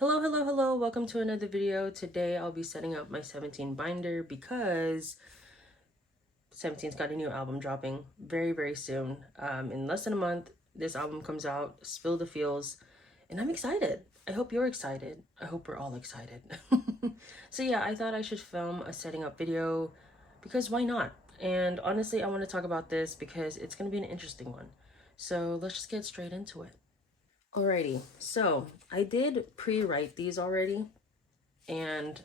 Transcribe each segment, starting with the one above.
Hello, hello, hello. Welcome to another video. Today I'll be setting up my 17 binder because 17's got a new album dropping very, very soon. In less than a month, this album comes out, Spill the Feels, and I'm excited. I hope you're excited. I hope we're all excited. So yeah, I thought I should film a setting up video because why not? And honestly, I want to talk about this because it's going to be an interesting one. So let's just get straight into it. Alrighty, so I did pre-write these already and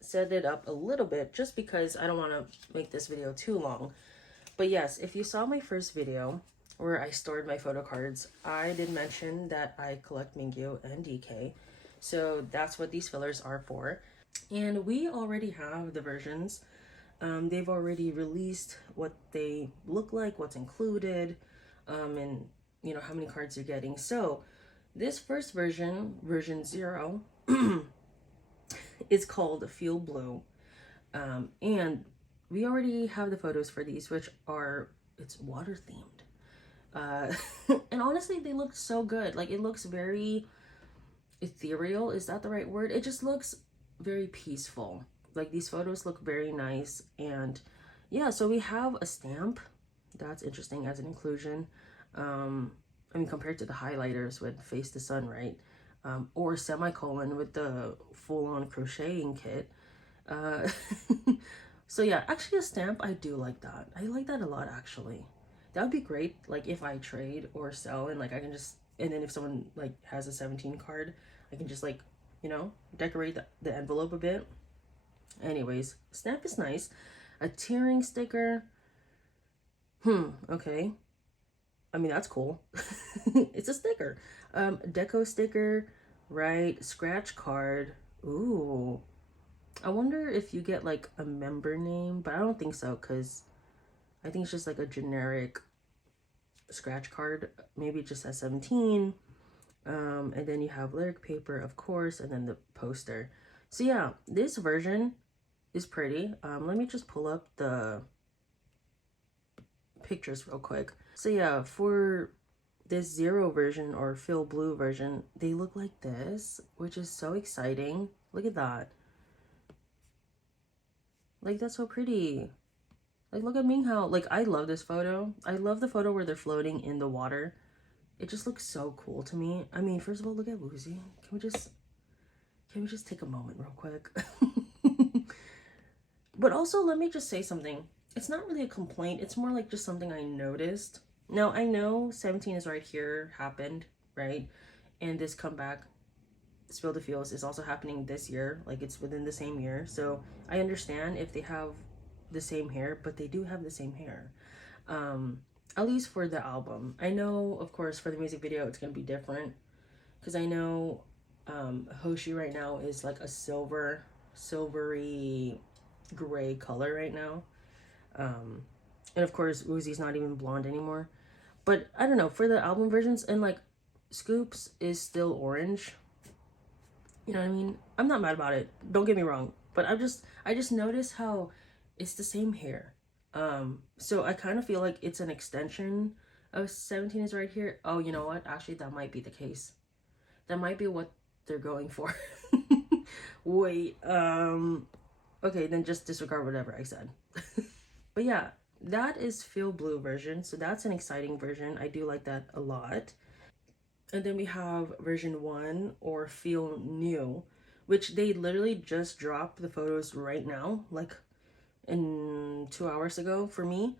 set it up a little bit just because I don't want to make this video too long. But yes, if you saw my first video where I stored my photo cards, I did mention that I collect Mingyu and DK. So that's what these fillers are for. And we already have the versions. They've already released what they look like, what's included, and you know how many cards you're getting. So this first version, version 0, is called Feel Blue. And we already have the photos for these, which are, it's water themed. And honestly, they look so good. Like, it looks very ethereal. Is that the right word? It just looks very peaceful. Like, these photos look very nice. And yeah, so we have a stamp. That's interesting as an inclusion. I mean, compared to the highlighters with Face the Sun, right? Or semicolon with the full-on crocheting kit. Uh, so yeah, actually a stamp, I do like that. I like that a lot, actually. That would be great, like if I trade or sell and like I can just, and then if someone like has a 17 card, I can just like, you know, decorate the envelope a bit. Anyways, stamp is nice. A tearing sticker. Okay. I mean, that's cool. It's a sticker. Deco sticker, right? Scratch card. Ooh. I wonder if you get like a member name, but I don't think so because I think it's just like a generic scratch card. Maybe it just says 17. And then you have lyric paper, of course, and then the poster. So yeah, this version is pretty. Let me just pull up the pictures real quick. So yeah, for this 0 version or Feel Blue version, they look like this, which is so exciting. Look at that. Like, that's so pretty. Like, look at Minghao. Like, I love this photo. I love the photo where they're floating in the water. It just looks so cool to me. I mean, first of all, look at Woozy. Can we just take a moment real quick? But also, let me just say something. It's not really a complaint. It's more like just something I noticed. Now, I know 17 is right here, happened, right? And this comeback, Spill the Feels, is also happening this year. Like, it's within the same year. So I understand if they have the same hair, but they do have the same hair. At least for the album. I know, of course, for the music video, it's going to be different. Because I know Hoshi right now is like a silvery gray color right now. And of course, Uzi's not even blonde anymore. But I don't know, for the album versions, and like Scoops is still orange. You know what I mean? I'm not mad about it. Don't get me wrong. But I just noticed how it's the same hair. So I kind of feel like it's an extension of 17 is right here. Oh, you know what? Actually, that might be the case. That might be what they're going for. Wait, okay, then just disregard whatever I said. But yeah, that is Feel Blue version. So that's an exciting version. I do like that a lot. And then we have version 1 or Feel New, which they literally just dropped the photos right now, like in 2 hours ago for me,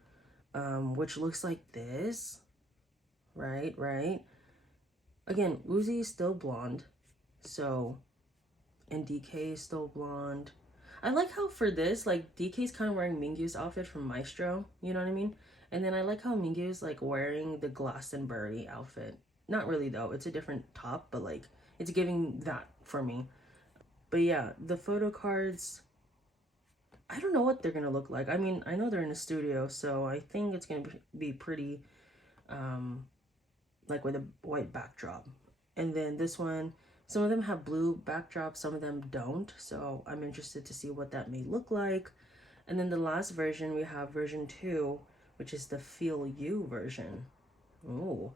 which looks like this. Right. Again, Uzi is still blonde, so, and DK is still blonde. I like how for this, like, DK's kind of wearing Mingyu's outfit from Maestro, you know what I mean? And then I like how Mingyu's like wearing the Glastonbury outfit. Not really though, it's a different top, but like, it's giving that for me. But yeah, the photo cards, I don't know what they're gonna look like. I mean, I know they're in a studio, so I think it's gonna be pretty, like with a white backdrop. And then this one, some of them have blue backdrops, some of them don't. So I'm interested to see what that may look like. And then the last version, we have version 2, which is the Feel You version. Oh.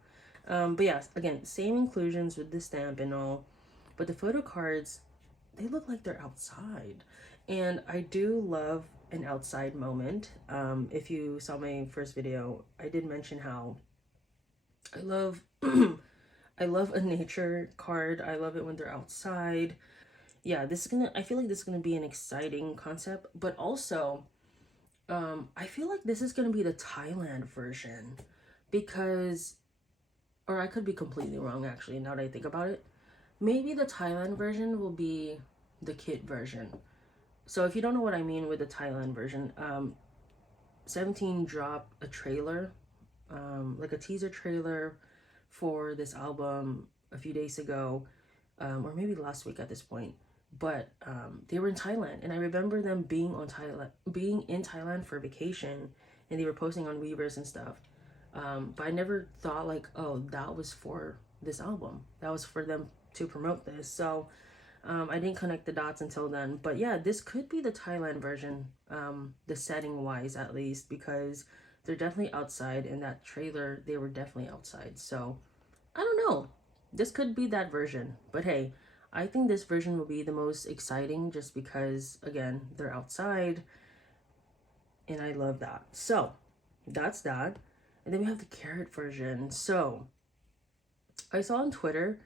But yeah, again, same inclusions with the stamp and all. But the photo cards, they look like they're outside. And I do love an outside moment. If you saw my first video, I did mention how I love I love a nature card. I love it when they're outside. Yeah, this is gonna, I feel like this is gonna be an exciting concept, but also I feel like this is gonna be the Thailand version because, or I could be completely wrong actually now that I think about it. Maybe the Thailand version will be the kit version. So if you don't know what I mean with the Thailand version, 17 dropped a trailer, like a teaser trailer for this album a few days ago, or maybe last week at this point. But they were in Thailand, and I remember them being in Thailand for vacation, and they were posting on Weavers and stuff. But I never thought like, oh, that was for this album. That was for them to promote this. So I didn't connect the dots until then. But yeah, this could be the Thailand version, the setting wise at least, because they're definitely outside. In that trailer, they were definitely outside. So I don't know. This could be that version. But hey, I think this version will be the most exciting just because, again, they're outside. And I love that. So that's that. And then we have the carrot version. So I saw on Twitter,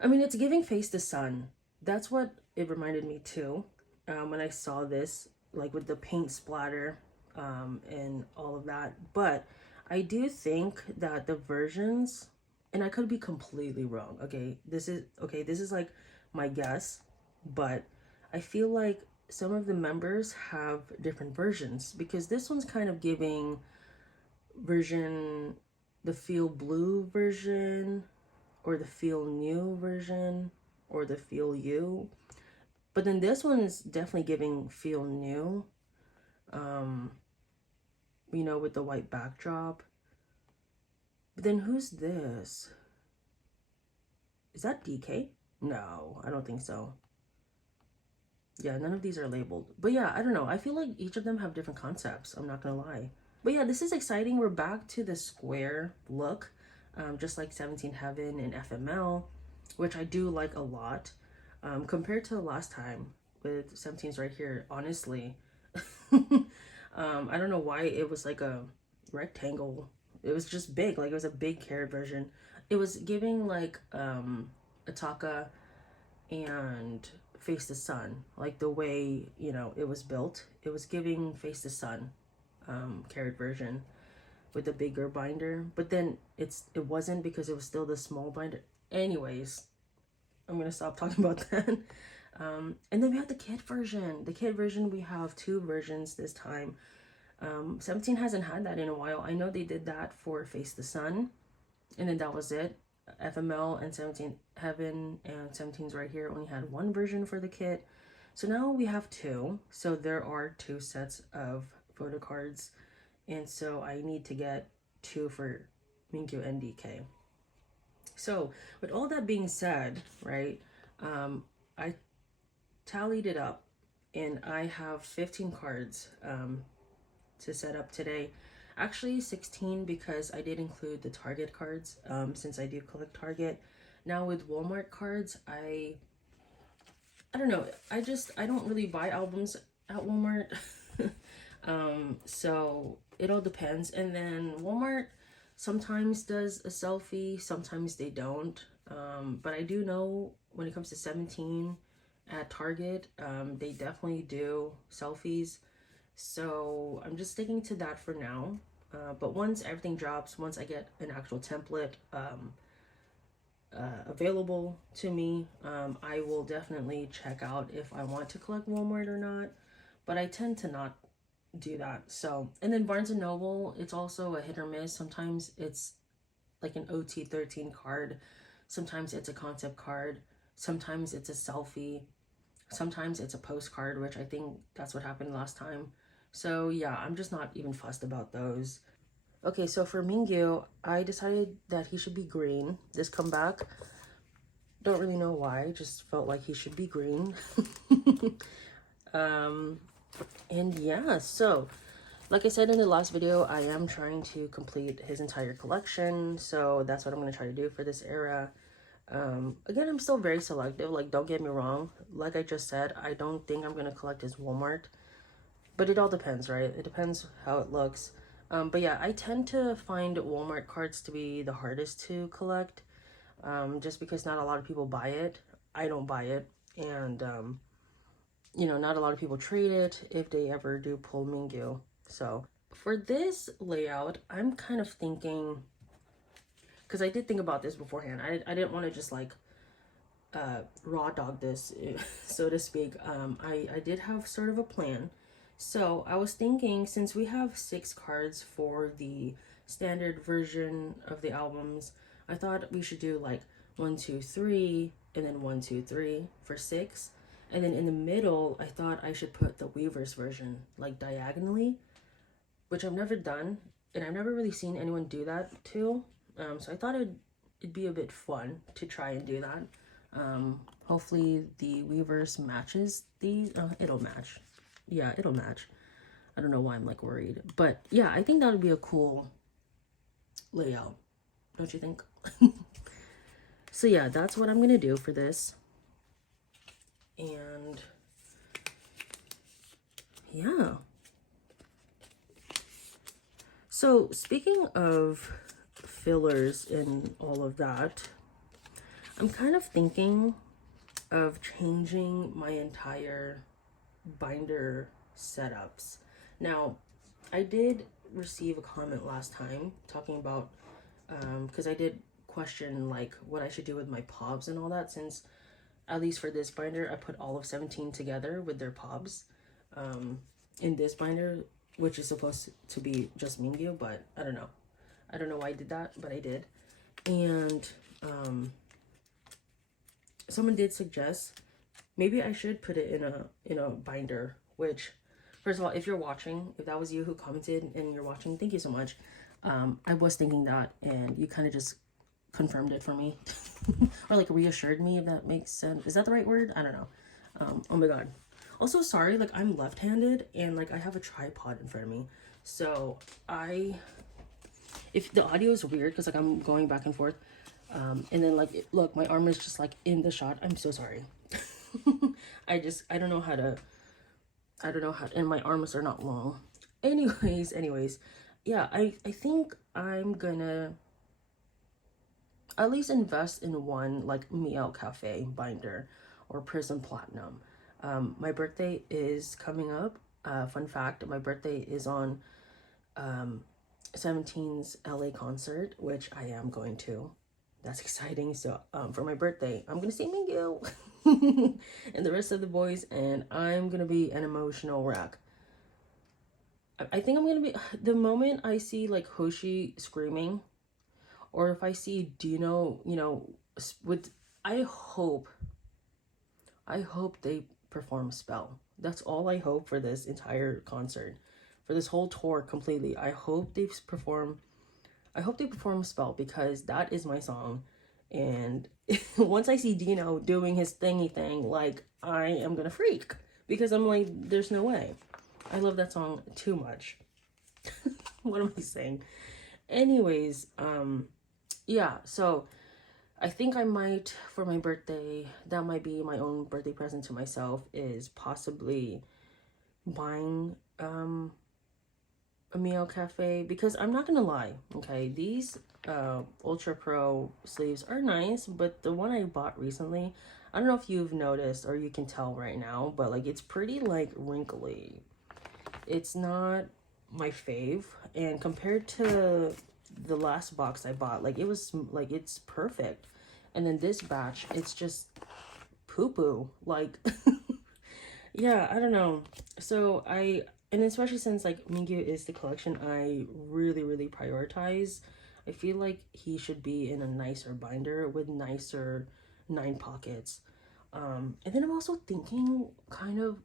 I mean, it's giving face the sun. That's what it reminded me too, when I saw this, like with the paint splatter and all of that. But I do think that the versions, and I could be completely wrong. This is like my guess, but I feel like some of the members have different versions because this one's kind of giving version, the feel blue version, or the feel new version, or the feel you. But then this one is definitely giving feel new, you know, with the white backdrop. But then who's this? Is that DK? No, I don't think so. Yeah, none of these are labeled. But yeah, I don't know. I feel like each of them have different concepts. I'm not gonna lie. But yeah, this is exciting. We're back to the square look, just like 17 Heaven and FML, which I do like a lot. Compared to the last time with 17's right here, honestly, I don't know why it was like a rectangle. It was just big, like it was a big carrot version. It was giving like Ataka and Face the Sun, like the way, you know, it was built. It was giving Face the Sun carrot version with the bigger binder, but then it wasn't because it was still the small binder. Anyways, I'm gonna stop talking about that. And then we have the kid version. The kid version, we have two versions this time. 17 hasn't had that in a while. I know they did that for Face the Sun, and then that was it. FML and 17 Heaven and 17's right here only had one version for the kit. So now we have two. So there are two sets of photo cards. And so I need to get two for Mingyu and DK. So with all that being said, right, I tallied it up and I have 15 cards to set up today. Actually 16 because I did include the Target cards since I do collect Target. Now with Walmart cards, I don't know, I don't really buy albums at Walmart. So it all depends. And then Walmart sometimes does a selfie, sometimes they don't. But I do know when it comes to 17 at Target, they definitely do selfies. So I'm just sticking to that for now. But once everything drops, once I get an actual template available to me, I will definitely check out if I want to collect Walmart or not. But I tend to not do that. So, and then Barnes & Noble, it's also a hit or miss. Sometimes it's like an OT13 card. Sometimes it's a concept card. Sometimes it's a selfie. Sometimes it's a postcard, which I think that's what happened last time. So yeah, I'm just not even fussed about those. Okay, so for Mingyu, I decided that he should be green this comeback. Don't really know why, just felt like he should be green. And yeah, so like I said in the last video, I am trying to complete his entire collection. So that's what I'm going to try to do for this era. Again, I'm still very selective, like, don't get me wrong. Like I just said, I don't think I'm gonna collect his Walmart, but it all depends, right? It depends how it looks. But yeah, I tend to find Walmart cards to be the hardest to collect, just because not a lot of people buy it. I don't buy it, and you know, not a lot of people trade it if they ever do pull Mingyu. So for this layout, I'm kind of thinking, because I did think about this beforehand. I didn't want to just like raw dog this, so to speak. I did have sort of a plan. So I was thinking, since we have 6 cards for the standard version of the albums, I thought we should do like 1, 2, 3, and then 1, 2, 3 for 6. And then in the middle, I thought I should put the Weavers version like diagonally, which I've never done, and I've never really seen anyone do that too. So I thought it'd be a bit fun to try and do that. Hopefully the Weavers matches these. It'll match. Yeah, it'll match. I don't know why I'm like worried, but yeah, I think that would be a cool layout, don't you think? So yeah, that's what I'm gonna do for this. And yeah. So speaking of fillers and all of that, I'm kind of thinking of changing my entire binder setups. Now, I did receive a comment last time talking about, because I did question like what I should do with my pobs and all that, since at least for this binder, I put all of 17 together with their pobs in this binder, which is supposed to be just Mingyu, but I don't know. I don't know why I did that, but I did. And someone did suggest maybe I should put it in a binder, which, first of all, if you're watching, if that was you who commented and you're watching, thank you so much. I was thinking that, and you kind of just confirmed it for me or like reassured me, if that makes sense. Is that the right word? I don't know. Oh my god. Also, sorry, like I'm left-handed and like I have a tripod in front of me, so if the audio is weird because like I'm going back and forth, and then like look, my arm is just like in the shot, I'm so sorry. I don't know how to, and my arms are not long. Anyways, yeah, I think I'm gonna at least invest in one like Miel Cafe binder or Prism Platinum. My birthday is coming up. Fun fact, my birthday is on 17's LA concert, which I am going to. That's exciting. So for my birthday, I'm gonna see Mingyu and the rest of the boys, and I'm gonna be an emotional wreck. I think I'm gonna be, the moment I see like Hoshi screaming, or if I see Dino, you know, with, I hope they perform Spell. That's all I hope for this entire concert, for this whole tour completely. I hope they perform Spell, because that is my song. And once I see Dino doing his thingy thing, like I am gonna freak, because I'm like, there's no way. I love that song too much. What am I saying? Anyways, yeah, so I think I might, for my birthday, that might be my own birthday present to myself, is possibly buying a Miel Cafe, because I'm not gonna lie, okay, these Ultra Pro sleeves are nice, but the one I bought recently, I don't know if you've noticed or you can tell right now, but like it's pretty like wrinkly. It's not my fave, and compared to the last box I bought, like it was like, it's perfect. And then this batch, it's just poo-poo, like yeah, I don't know. So and especially since like Mingyu is the collection I really prioritize, I feel like he should be in a nicer binder with nicer 9 pockets. And then I'm also thinking kind of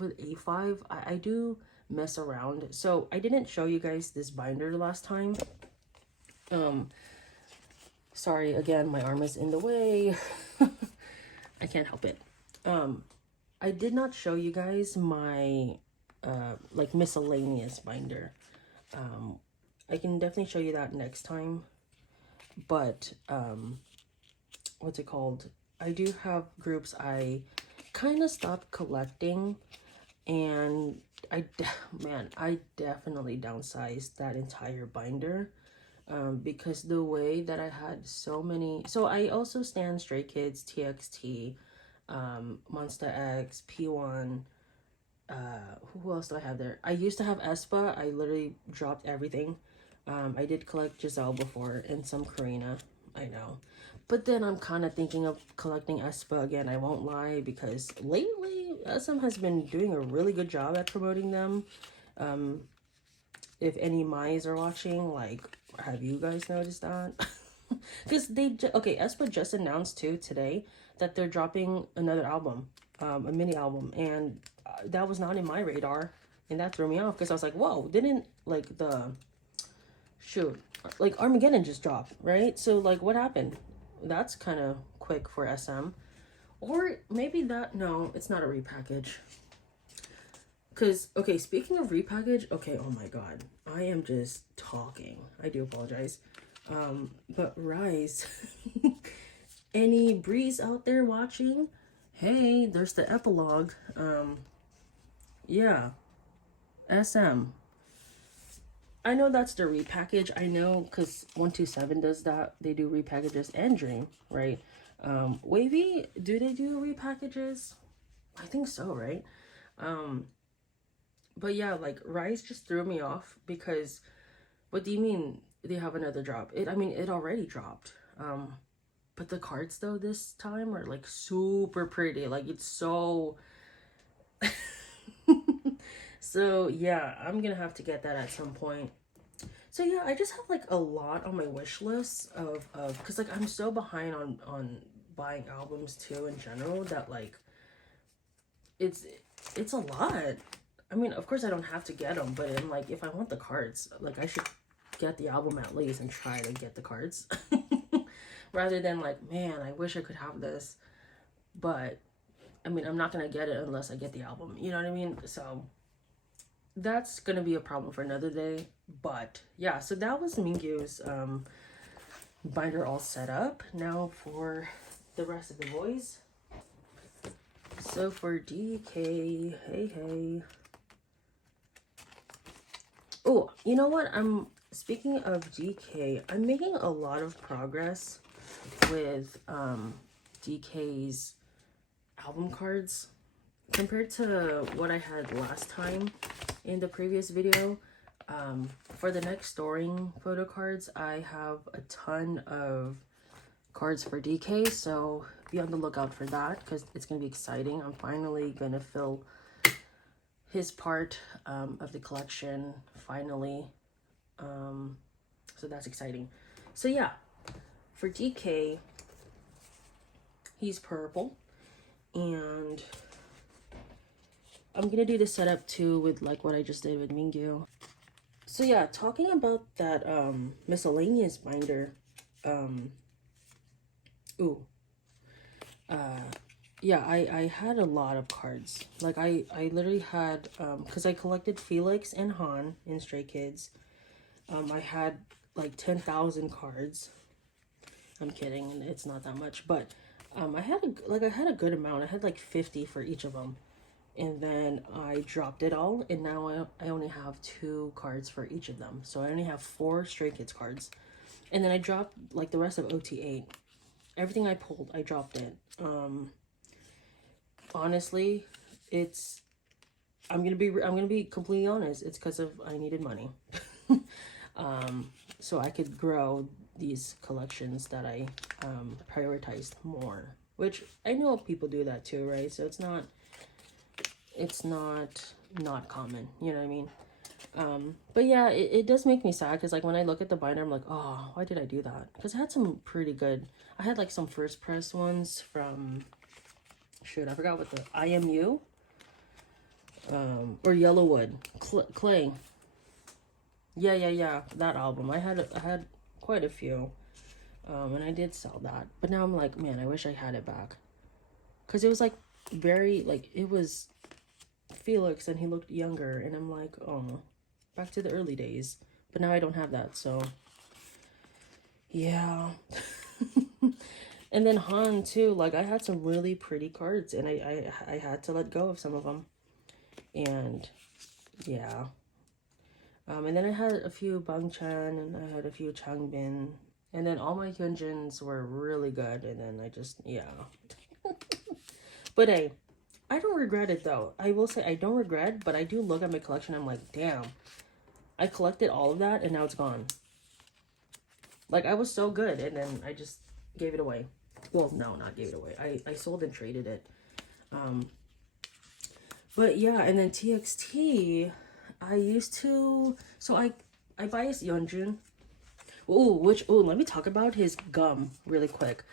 with A5, I do mess around. So I didn't show you guys this binder last time. Sorry, again, my arm is in the way. I can't help it. I did not show you guys my like miscellaneous binder. I can definitely show you that next time. But what's it called? I do have groups I kind of stopped collecting, and man, I definitely downsized that entire binder. Because the way that I had so many, so I also stand Stray Kids, TXT, Monsta X, P1. Who else do I have there? I used to have aespa. I literally dropped everything. I did collect Giselle before and some Karina. I know. But then I'm kind of thinking of collecting aespa again. I won't lie, because lately SM has been doing a really good job at promoting them. If any Mize are watching, like, have you guys noticed that? Because okay, aespa just announced too today that they're dropping another album, a mini album, and that was not in my radar, and that threw me off because I was like, whoa, didn't like the shoot, like Armageddon just dropped, right? So like, what happened? That's kind of quick for SM, or maybe that, no, it's not a repackage. Because, okay, speaking of repackage, okay, oh my god, I am just talking. I do apologize. But Rise, any Breeze out there watching? Hey, there's the epilogue. Yeah, SM. I know that's the repackage. I know because 127 does that. They do repackages and Dream, right? Wavy, do they do repackages? I think so, right? But yeah, like Rise just threw me off because what do you mean they have another drop? I mean, it already dropped. But the cards though this time are like super pretty. Like it's so so yeah, I'm gonna have to get that at some point. So yeah, I just have like a lot on my wish list of because like I'm so behind on buying albums too in general that like it's a lot. I mean, of course I don't have to get them, but in like if I want the cards, like I should get the album at least and try to get the cards. Rather than like, man, I wish I could have this, but I mean, I'm not gonna get it unless I get the album. You know what I mean? So that's gonna be a problem for another day. But yeah, so that was Mingyu's binder all set up. Now for the rest of the boys. So for DK, hey. Oh, you know what? Speaking of DK, I'm making a lot of progress with DK's album cards compared to what I had last time in the previous video. For the next storing photo cards, I have a ton of cards for DK, so be on the lookout for that because it's gonna be exciting. I'm finally gonna fill his part of the collection finally, so that's exciting. So yeah, for DK, he's purple, and I'm gonna do the setup too with like what I just did with Mingyu. So yeah, talking about that miscellaneous binder, yeah, I had a lot of cards. Like I literally had because I collected Felix and Han in Stray Kids. I had like 10,000 cards. I'm kidding, and it's not that much, but I had a good amount. I had like 50 for each of them, and then I dropped it all, and now I only have 2 cards for each of them. So I only have 4 Stray Kids cards, and then I dropped like the rest of OT8. Everything I pulled, I dropped it. Honestly, I'm gonna be completely honest. It's because of I needed money, so I could grow these collections that I prioritized more. Which I know people do that too, right? So it's not common. You know what I mean? But yeah, it does make me sad because like when I look at the binder, I'm like, oh, why did I do that? Because I had some pretty good. I had like some first press ones from. Shoot, I forgot what the IMU or Yellowwood Clay. Yeah, that album. I had quite a few, and I did sell that. But now I'm like, man, I wish I had it back, cause it was like very like it was Felix and he looked younger, and I'm like, oh, back to the early days. But now I don't have that, so yeah. And then Han too, like I had some really pretty cards and I had to let go of some of them. And yeah. And then I had a few Bangchan and I had a few Changbin. And then all my Hyunjins were really good. And then I just, yeah. But hey, I don't regret it though. I will say I don't regret, but I do look at my collection. I'm like, damn, I collected all of that and now it's gone. Like I was so good and then I just gave it away. Well, no, not gave it away. I sold and traded it. But yeah, and then TXT, I used to, so I biased Yeonjun. Let me talk about his gum really quick.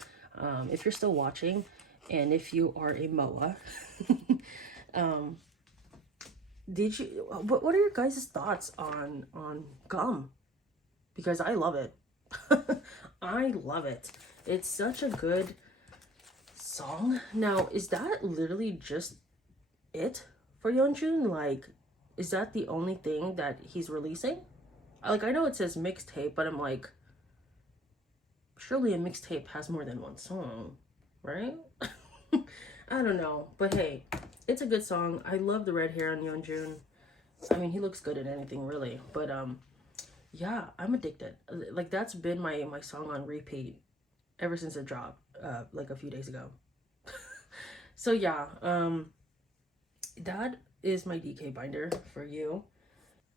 If you're still watching, and if you are a MOA, did you, what are your guys' thoughts on gum? Because I love it. I love it. It's such a good song. Now, is that literally just it for Yeonjun? Like, is that the only thing that he's releasing? Like, I know it says mixtape, but I'm like, surely a mixtape has more than one song, right? I don't know, but hey, it's a good song. I love the red hair on Yeonjun. I mean, he looks good in anything really, but yeah, I'm addicted. Like that's been my song on repeat ever since it dropped like a few days ago. So yeah, that is my DK binder for you.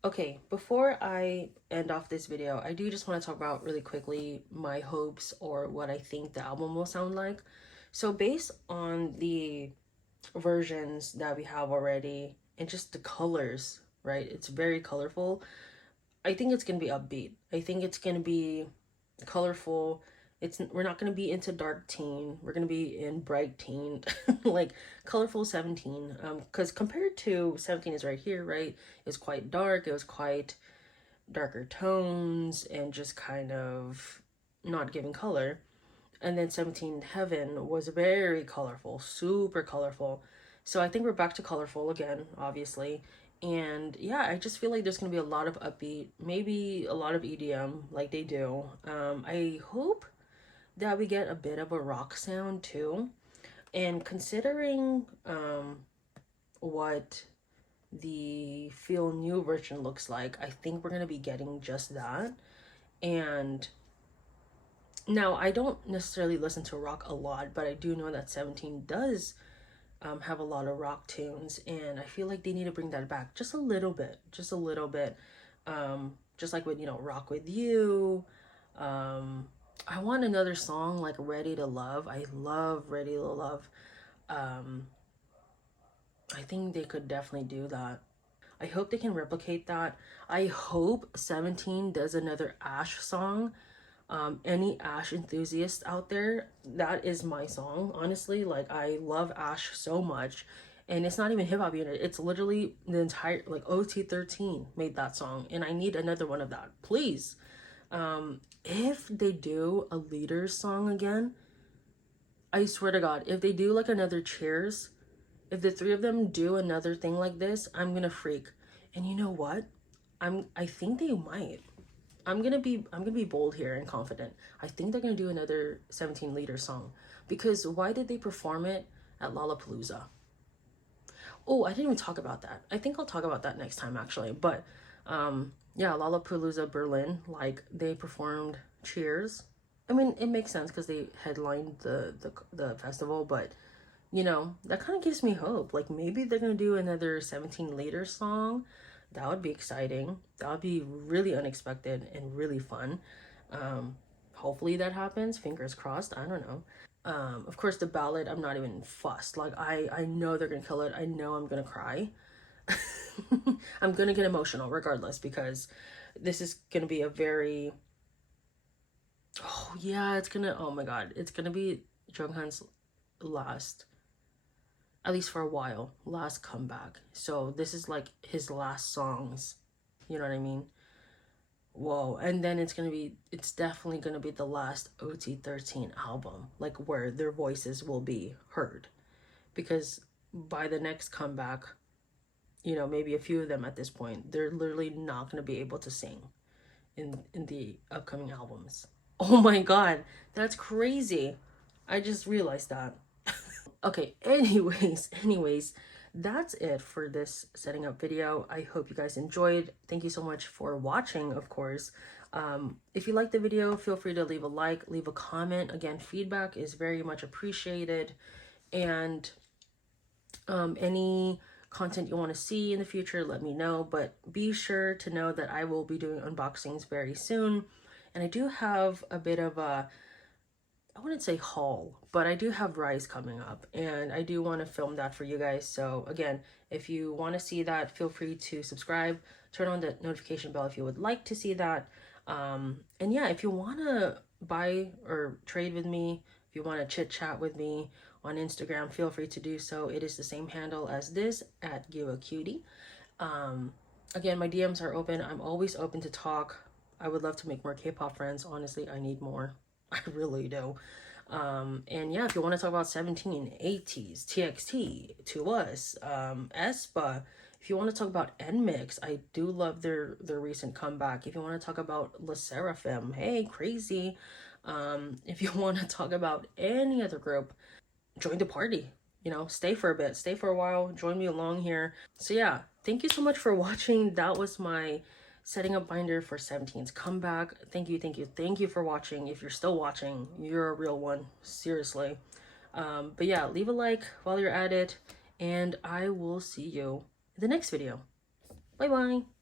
Okay, before I end off this video, I do just want to talk about really quickly my hopes or what I think the album will sound like. So based on the versions that we have already and just the colors, right? It's very colorful. I think it's going to be upbeat. I think it's going to be colorful. We're not going to be into dark teen. We're going to be in bright teen, like colorful 17. Because compared to 17 is right here, right? It's quite dark. It was quite darker tones and just kind of not giving color. And then 17 Heaven was very colorful, super colorful. So I think we're back to colorful again, obviously. And yeah, I just feel like there's gonna be a lot of upbeat, maybe a lot of EDM like they do. I hope that we get a bit of a rock sound too. And considering what the Feel New version looks like, I think we're gonna be getting just that. And now I don't necessarily listen to rock a lot, but I do know that 17 does have a lot of rock tunes, and I feel like they need to bring that back just a little bit, just a little bit. Just like with, Rock With You. I want another song like Ready to Love. I love Ready to Love. I think they could definitely do that. I hope they can replicate that. I hope 17 does another Ash song. Any Ash enthusiast out there, that is my song, honestly. Like I love Ash so much, and it's not even hip-hop unit, it's literally the entire, like OT13 made that song, and I need another one of that, please. If they do a Leaders song again, I swear to God, if they do like another Cheers, if the three of them do another thing like this, I'm gonna freak. And you know what, I think they might. I'm gonna be bold here and confident. I think they're gonna do another 17 Leader song, because why did they perform it at Lollapalooza? Oh, I didn't even talk about that. I think I'll talk about that next time actually. But yeah, Lollapalooza Berlin, like they performed Cheers. I mean, it makes sense because they headlined the festival, but that kind of gives me hope. Like maybe they're gonna do another 17 Leader song. That would be exciting. That would be really unexpected and really fun. Hopefully that happens. Fingers crossed. I don't know. Of course, the ballad, I'm not even fussed. Like, I know they're going to kill it. I know I'm going to cry. I'm going to get emotional regardless, because this is going to be a very... Oh, yeah, it's going to... Oh, my God. It's going to be Junghan's last... At least for a while, last comeback. So this is like his last songs. You know what I mean? Whoa. And then it's definitely gonna be the last OT13 album, like where their voices will be heard. Because by the next comeback, maybe a few of them at this point, they're literally not gonna be able to sing in the upcoming albums. Oh my God, that's crazy. I just realized that. Okay, anyways, that's it for this setting up video. I hope you guys enjoyed. Thank you so much for watching, of course. If you like the video, feel free to leave a like, leave a comment. Again, feedback is very much appreciated. And any content you want to see in the future, let me know. But be sure to know that I will be doing unboxings very soon. And I do have a bit of a, I wouldn't say haul, but I do have Rise coming up and I do want to film that for you guys. So again, if you want to see that, feel free to subscribe, turn on the notification bell if you would like to see that. And yeah, if you want to buy or trade with me, if you want to chit chat with me on Instagram, feel free to do so. It is the same handle as this, at GiveACutie. Again, my DMs are open. I'm always open to talk. I would love to make more K-pop friends. Honestly, I need more. I really do. And yeah, if you want to talk about 17, 80s, TXT, To Us, aespa, if you want to talk about NMIX, I do love their recent comeback. If you want to talk about LE SSERAFIM, hey, crazy. If you want to talk about any other group, join the party. You know, stay for a bit, stay for a while, join me along here. So yeah, thank you so much for watching. That was my setting up binder for 17's comeback. Thank you, thank you, thank you for watching. If you're still watching, you're a real one, seriously. But yeah, leave a like while you're at it, and I will see you in the next video. Bye bye.